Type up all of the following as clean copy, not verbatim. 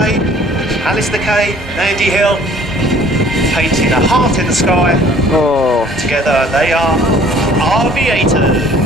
Bay, Alistair Kay, Andy Hill, painting a heart in the sky. Oh. Together they are Aviators.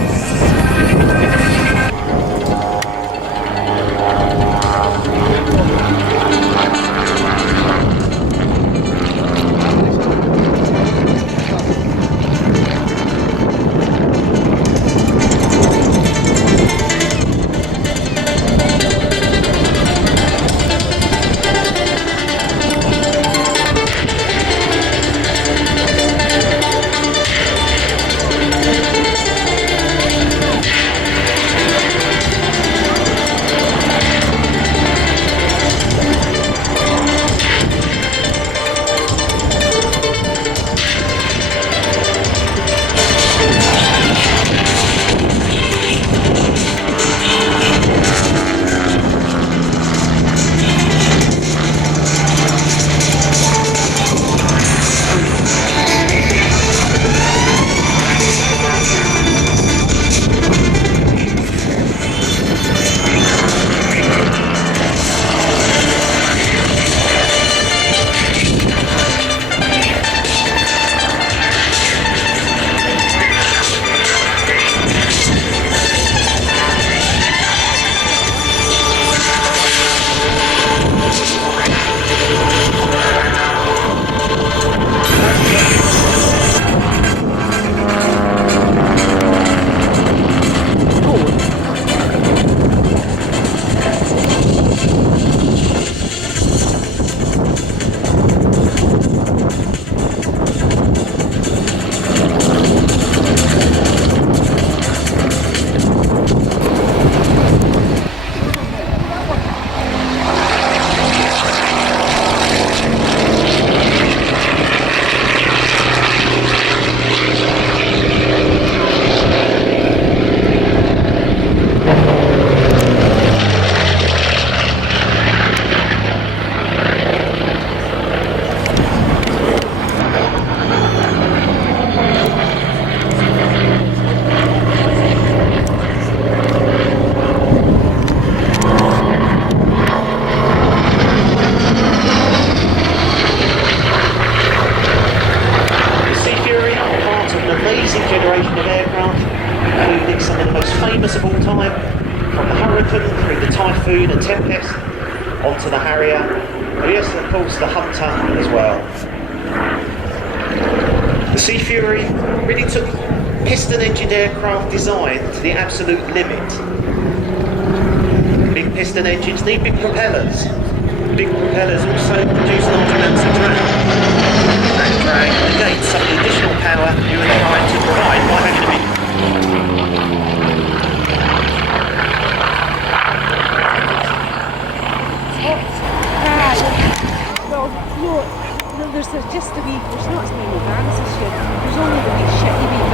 Typhoon and Tempest onto the Harrier, and yes, of course the Hunter as well. The Sea Fury really took piston-engined aircraft design to the absolute limit. Big piston engines need big propellers. Big propellers also produce large amounts of drag. That drag negates some of the additional power you are trying to provide by having a big there's just the wee, there's not as many vans this year, there's only the wee shitty wee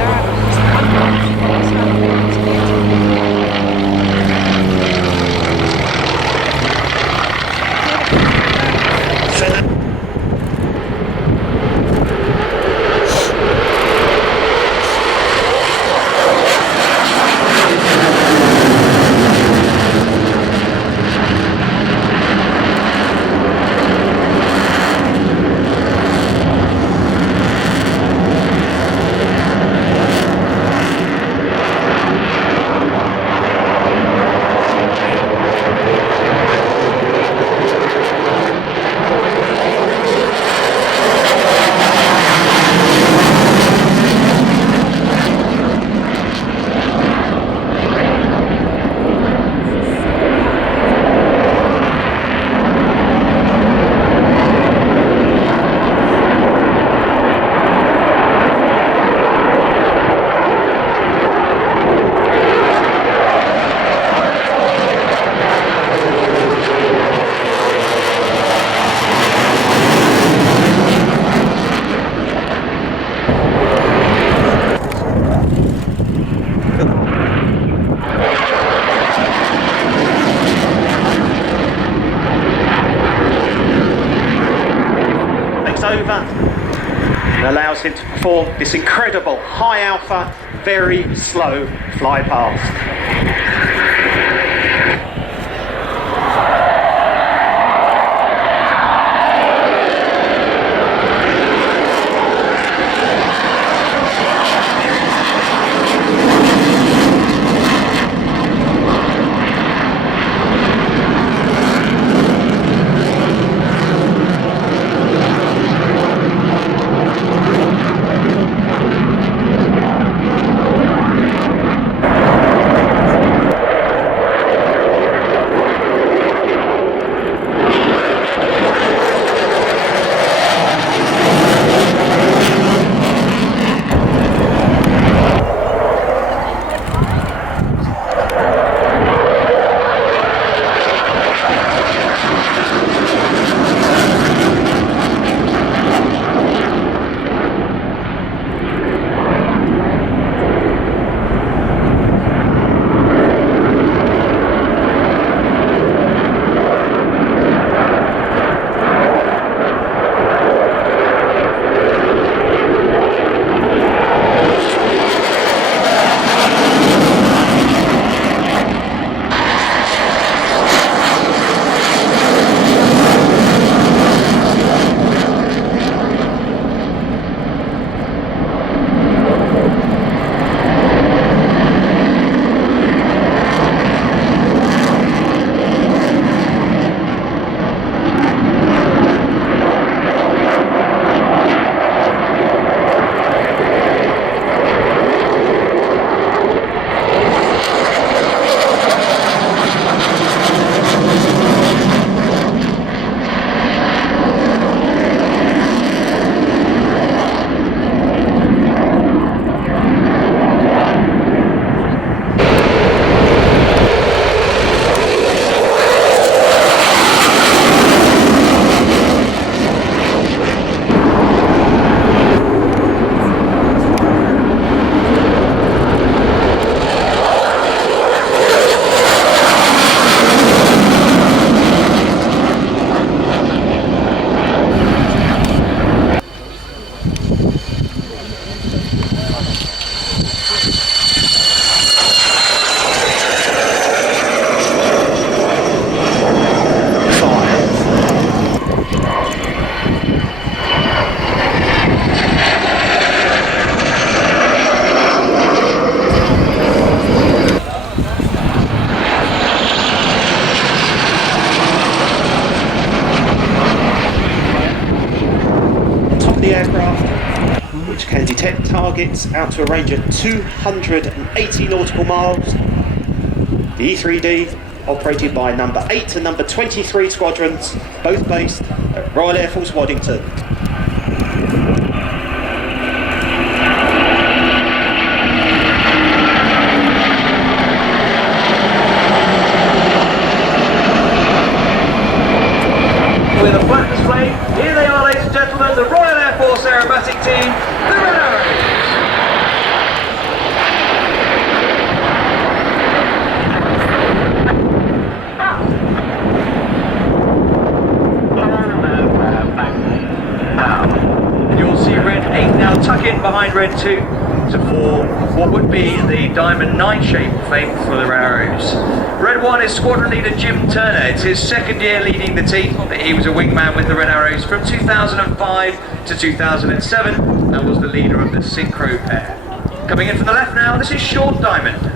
and allows him to perform this incredible high alpha, very slow fly past. targets out to a range of 280 nautical miles. The E3D, operated by number 8 and number 23 squadrons, both based at Royal Air Force Waddington. With a flat display, here they are, ladies and gentlemen, the Royal Air Force Aerobatic Team, the Red Arrows. And you'll see Red 8 now tuck in behind Red 2 to form what would be the Diamond 9 shape famed for the Arrows. Red 1 is squadron leader Jim Turner. It's his second year leading the team, but he was a wingman with the Red Arrows from 2005 to 2007 and was the leader of the Synchro pair. Coming in from the left now, this is Short Diamond.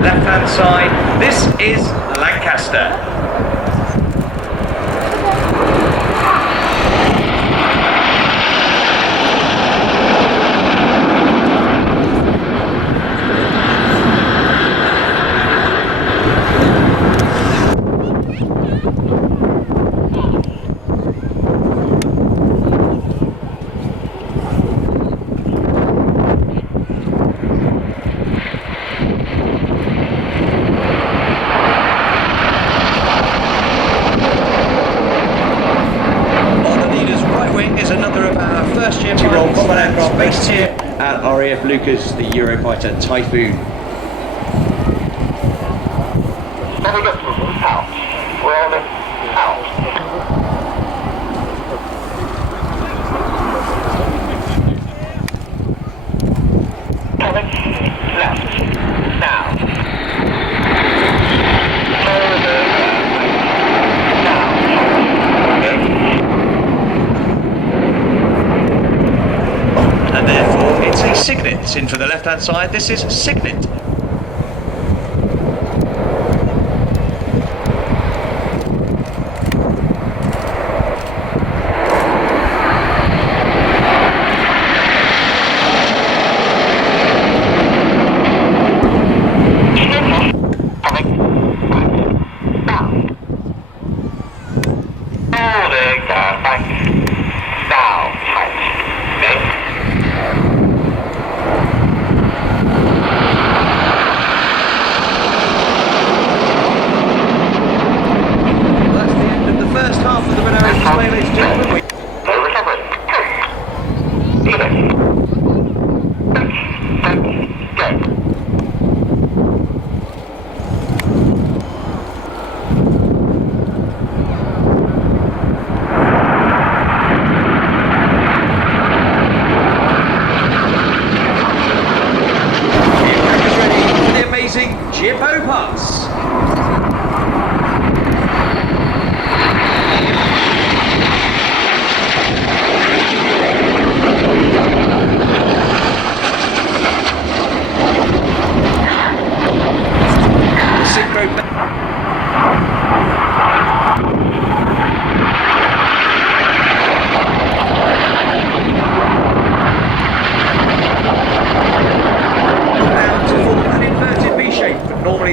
Left-hand side, this is Lancaster. Based here at RAF Leuchars, the Eurofighter Typhoon. Signet in for the left-hand side. This is Signet.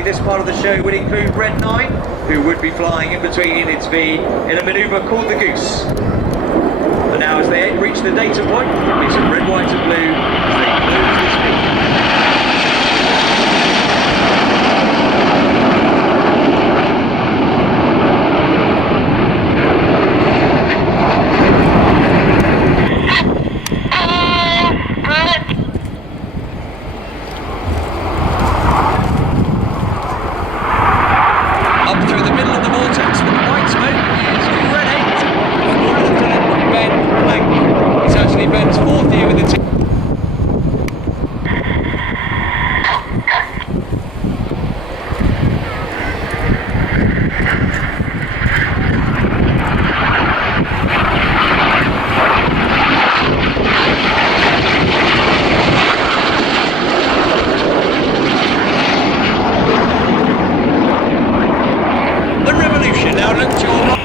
This part of the show would include Red 9, who would be flying in between its V in a manoeuvre called the Goose. But now as they reach the data point, there'll be some red, white and blue as they close this V. smoke to your right.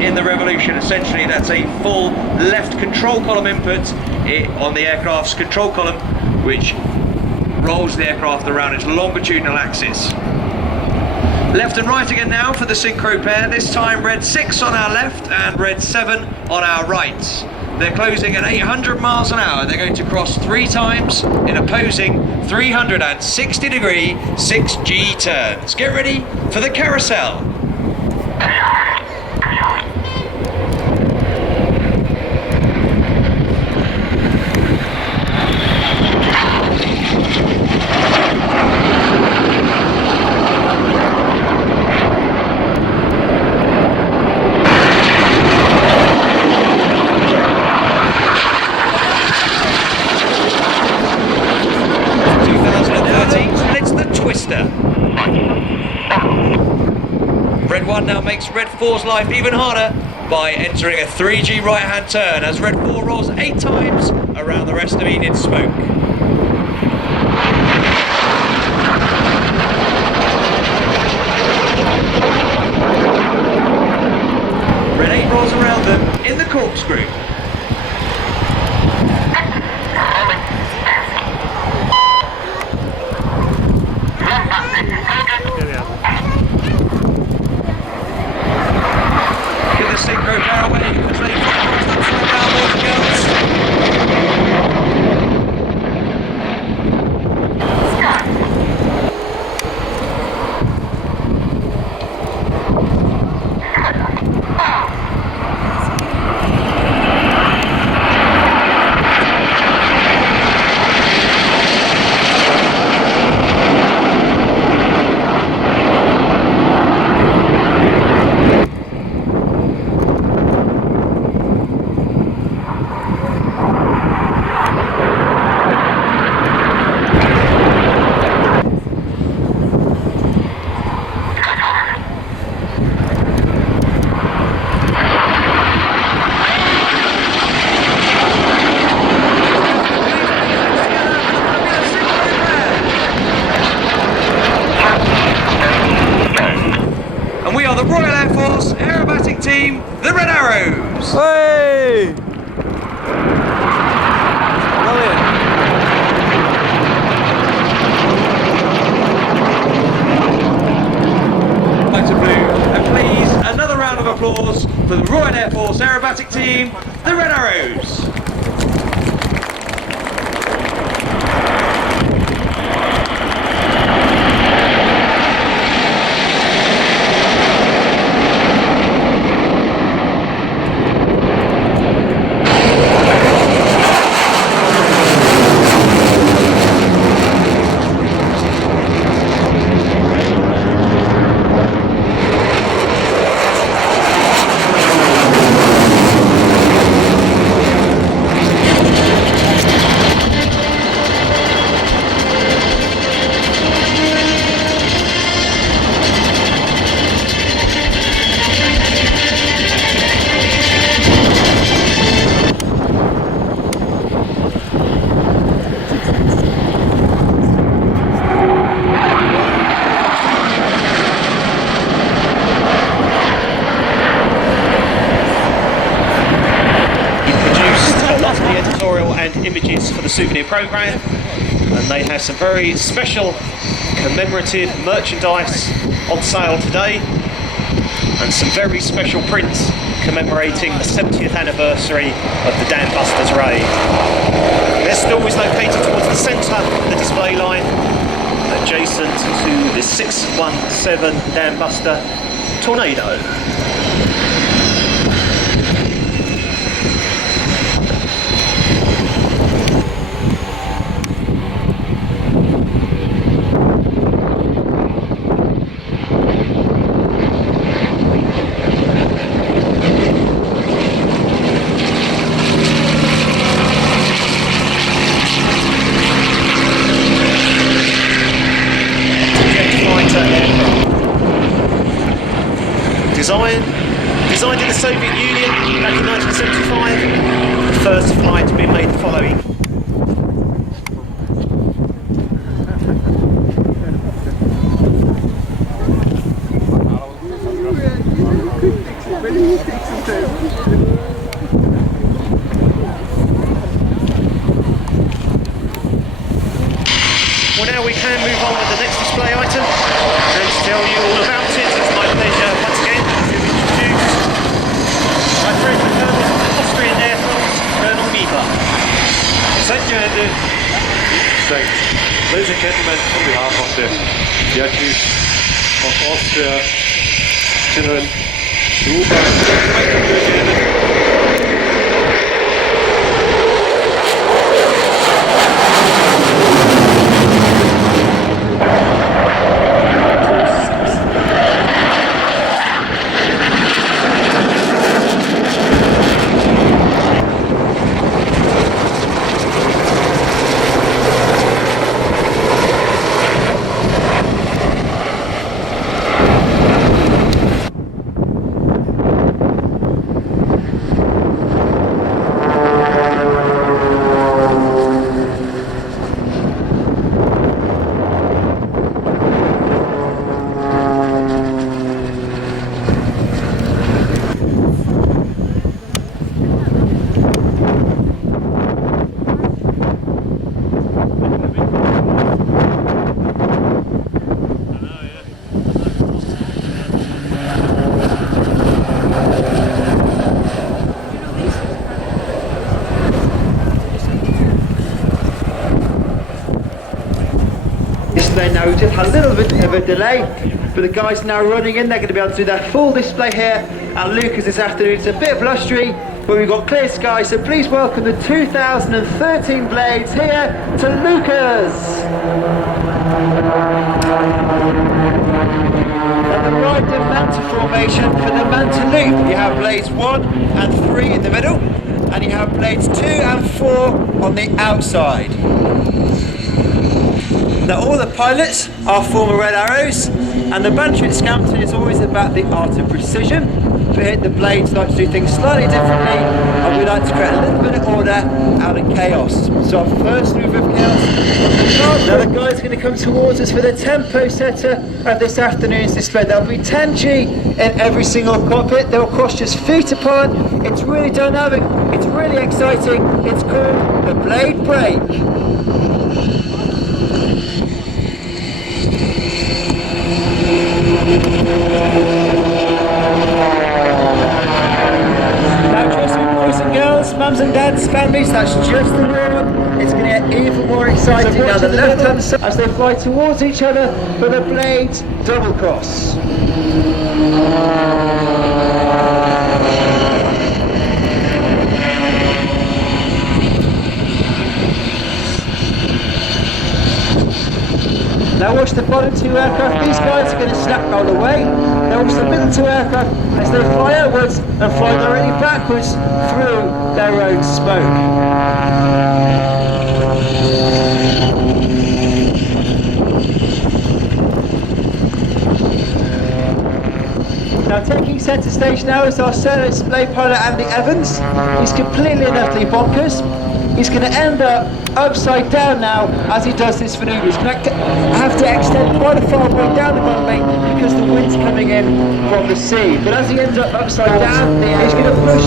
In the Revolution, essentially that's a full left control column input on the aircraft's control column, which rolls the aircraft around its longitudinal axis. Left and right again now for the synchro pair, this time red 6 on our left and red 7 on our right. They're closing at 800 miles an hour. They're going to cross 3 times in opposing 360-degree 6G turns. Get ready for the carousel. 2013, splits the twister. Red 1 now makes Red 4's life even harder by entering a 3G right-hand turn as Red 4 rolls 8 times around the rest of Enid smoke. Red 8 rolls around them in the corkscrew. Synchro power away as they fly across the floor downwards girls. And we are the Royal Air Force aerobatic team, the Red Arrows. Hey! Brilliant. Light of blue, and please another round of applause for the Royal Air Force aerobatic team, the Red Arrows. And images for the souvenir program, and they have some very special commemorative merchandise on sale today and some very special prints commemorating the 70th anniversary of the Dam Busters raid. Their stall is located towards the centre of the display line, adjacent to the 617 Dam Buster Tornado. Soviet Union back in 1975. The first flight to be made the following. Well, now we can move on with the next display item and tell you all about it. It's my pleasure once again to introduce my friend the Colonel of the Austrian Air Force, Colonel Miebler. Thank you, Andy. Thanks. Ladies and gentlemen, on behalf of the Air Chief of Austria, General Gruber, welcome you again. Now we've just had a little bit of a delay, but the guys are now running in. They're going to be able to do their full display here at Leuchars this afternoon. It's a bit blustery, but we've got clear skies, so please welcome the 2013 blades here to Leuchars. On the right, the Manta formation for the Manta loop. You have blades 1 and 3 in the middle, and you have blades 2 and 4 on the outside. Now all the pilots are former Red Arrows, and the banter at Scampton is always about the art of precision. We hit the blades like to do things slightly differently, and we like to create a little bit of order out of chaos. So our first move of chaos. Now the guys are going to come towards us for the tempo setter of this afternoon's display. There'll be 10G in every single cockpit. They'll cross just feet apart. It's really dynamic. It's really exciting. It's called the Blade Break. Now just for boys and girls, mums and dads, families, that's just the warm-up. It's going to get even more exciting now the left hand side as they fly towards each other for the blades double cross. Now watch the bottom two aircraft. These guys are going to snap roll away. Now watch the middle two aircraft as they fly outwards and fly directly backwards through their own smoke. Now taking centre stage now is our solo display pilot Andy Evans. He's completely and utterly bonkers. He's going to end up upside down now as he does this manoeuvre. He's going to have to extend quite a far way down the runway because the wind's coming in from the sea. But as he ends up upside down, he's going to push.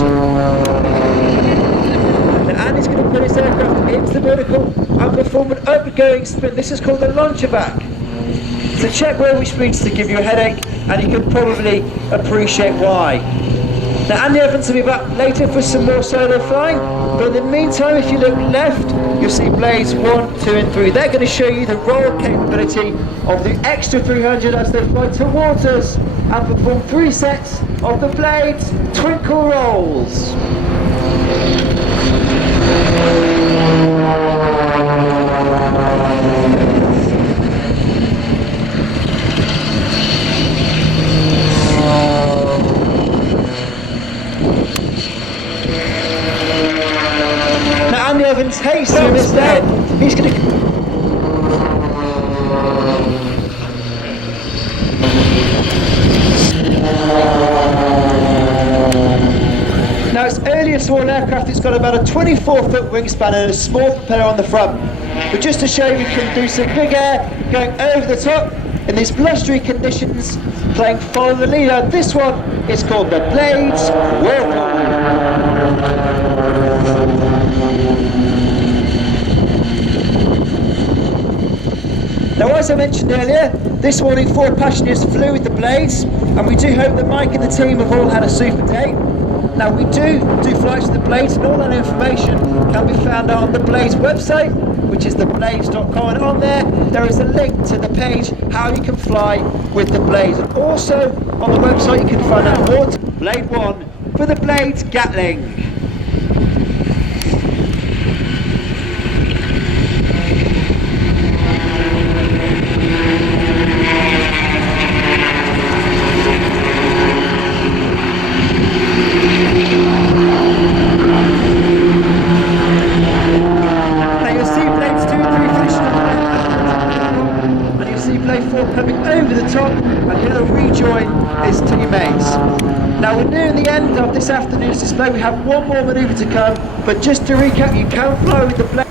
And he's going to put his aircraft into the vertical and perform an upgoing spin. This is called the launcher back. So check where we speeds to give you a headache, and you can probably appreciate why. Now Andy Evans will be back later for some more solo flying, but in the meantime if you look left you'll see blades 1, 2 and 3. They're going to show you the roll capability of the extra 300 as they fly towards us and perform 3 sets of the blades twinkle rolls. Now Andy Evans hates to miss that. He's going to... about a 24-foot wingspan and a small propeller on the front. But just to show you, we can do some big air going over the top in these blustery conditions, playing follow the leader. This one is called the Blades Whirlpool. Now, as I mentioned earlier, this morning 4 passengers flew with the Blades, and we do hope that Mike and the team have all had a super day. Now, we do flights with the Blades, and all that information can be found on the Blades website, which is theblades.com, and on there is a link to the page how you can fly with the Blades. And also on the website you can find out more to Blade 1 for the Blades Gatling. Coming over the top and he'll rejoin his teammates. Now we're nearing the end of this afternoon's display. We have one more manoeuvre to come, but just to recap, you can fly with the Blade.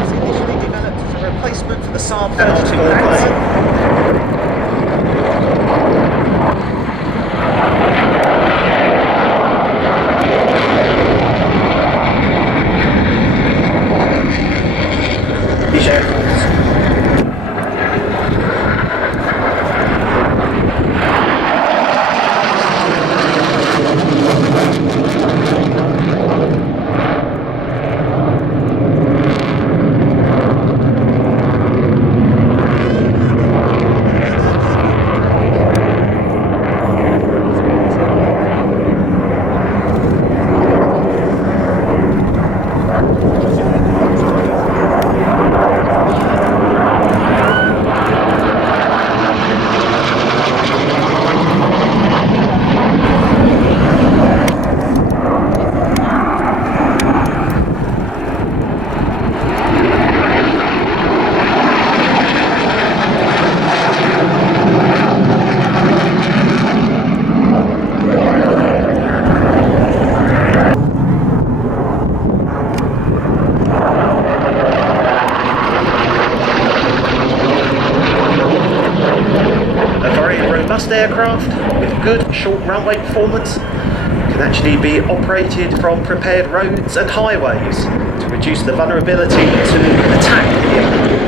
Initially developed as a replacement for the Saab 32 plane. Aircraft with good short runway performance can actually be operated from prepared roads and highways to reduce the vulnerability to attack.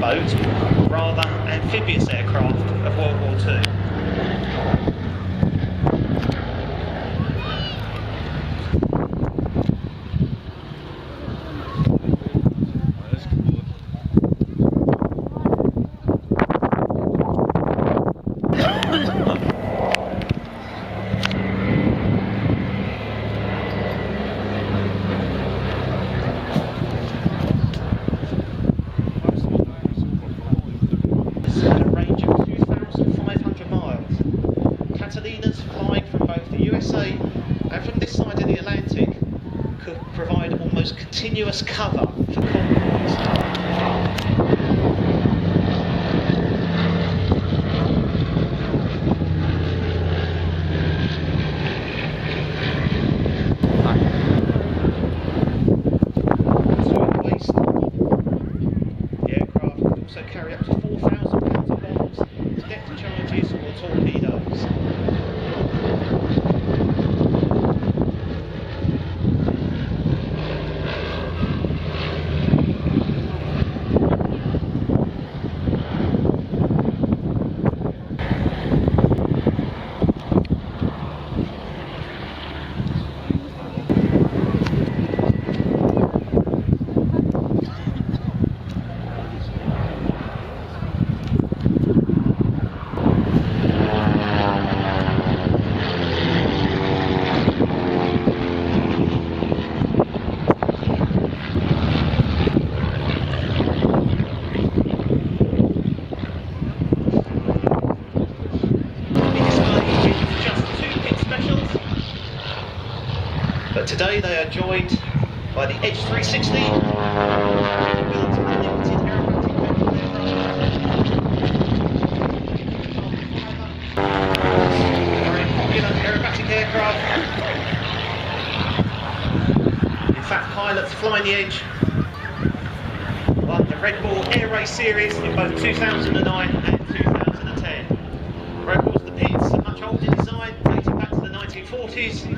Boat, rather amphibious aircraft of World War II. the USA and from this side of the Atlantic could provide almost continuous cover for convoys. Carry up to 4,000 pounds of bombs, depth charges or torpedoes. But today they are joined by the Edge 360, very popular aerobatic aircraft. In fact, pilots flying the Edge won the Red Bull Air Race Series in both 2009 and 2010. Red Bull's the Pits, a much older design dating back to the 1940s.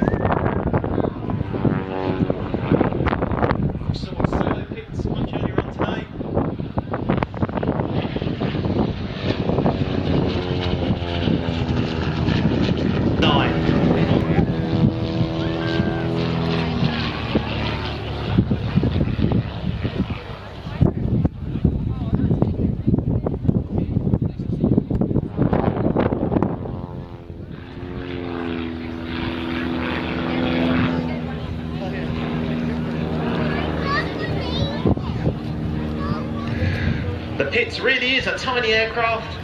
The Pits really is a tiny aircraft,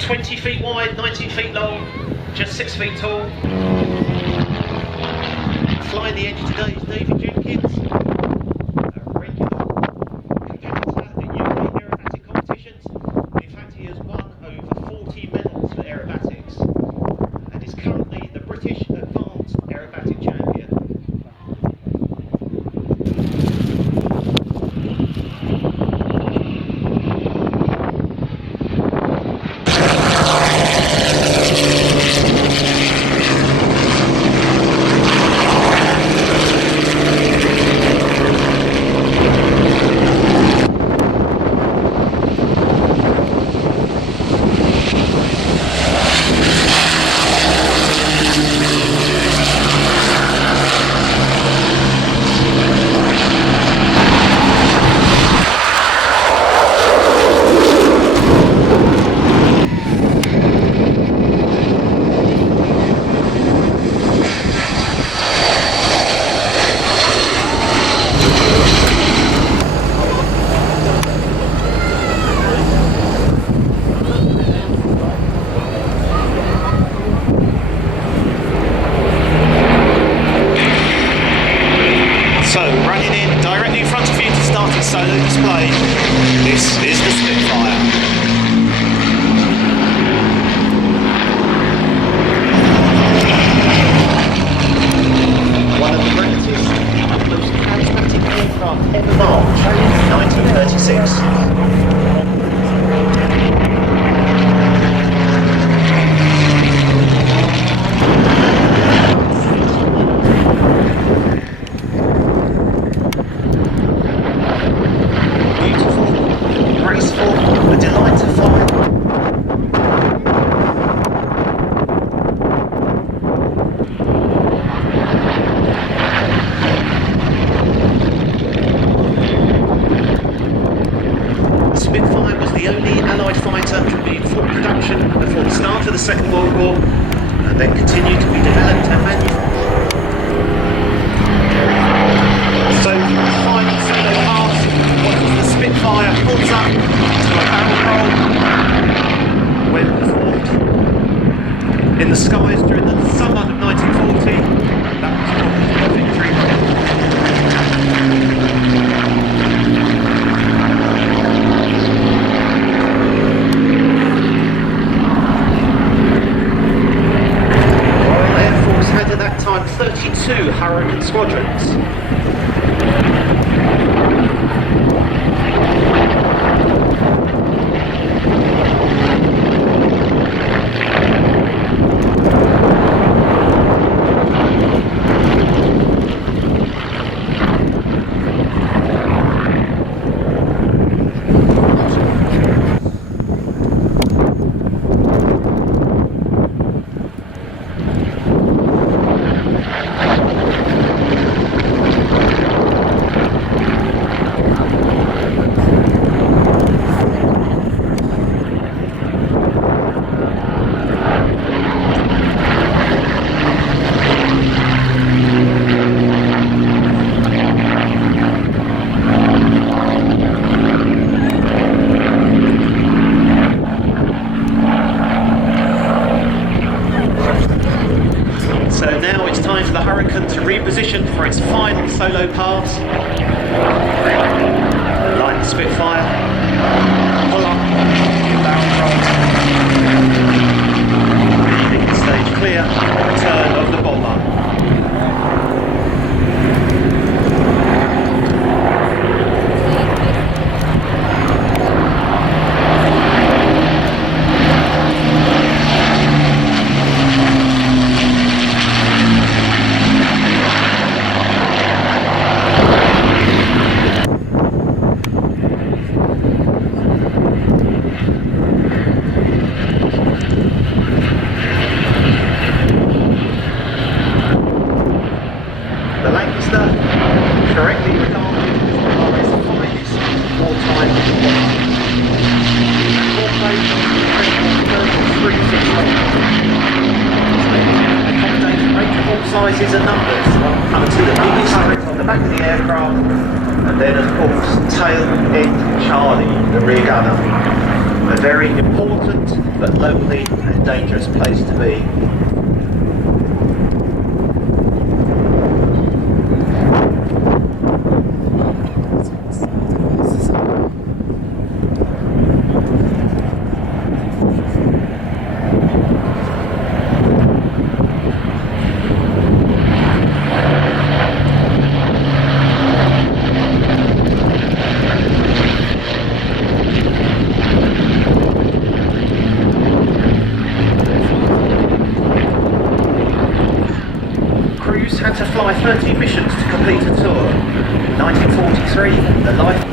20 feet wide, 19 feet long, just 6 feet tall. Flying the Edge today is David Jenkins, a regular competitor at UK aerobatic competitions. In fact, he has won over 40 medals for aerobatics and is currently the British Advanced Aerobatic Champion. time 32 Hurricane squadrons. So now it's time for the Hurricane to reposition for its final solo pass. Light the Spitfire. Pull up. Barrel roll. Making stage clear. Return of the bomber. The Lancaster, correctly regarded as the finest wartime bomber. Four-plate, accommodate a range of all sizes and numbers, coming to the biggest turret on the back of the aircraft, and then of course tail end Charlie, the rear gunner. A very important but lonely and dangerous place to be. Had to fly 30 missions to complete a tour. 1943, the life.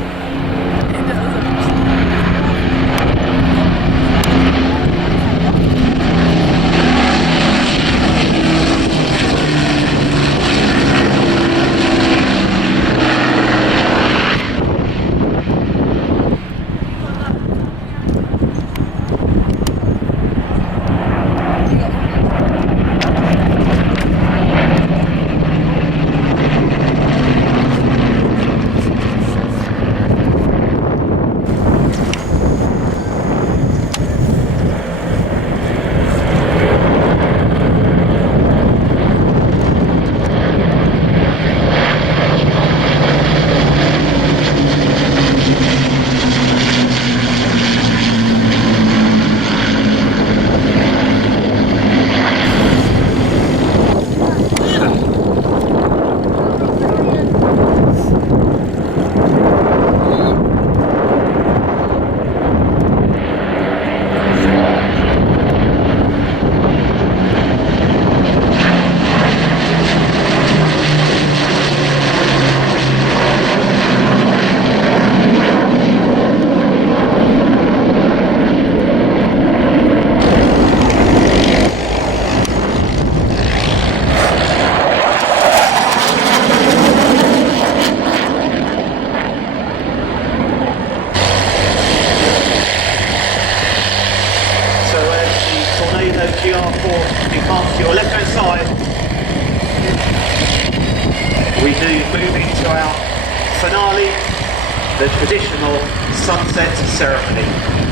GR4 departs your left hand side, we do move into our finale, the traditional sunset ceremony.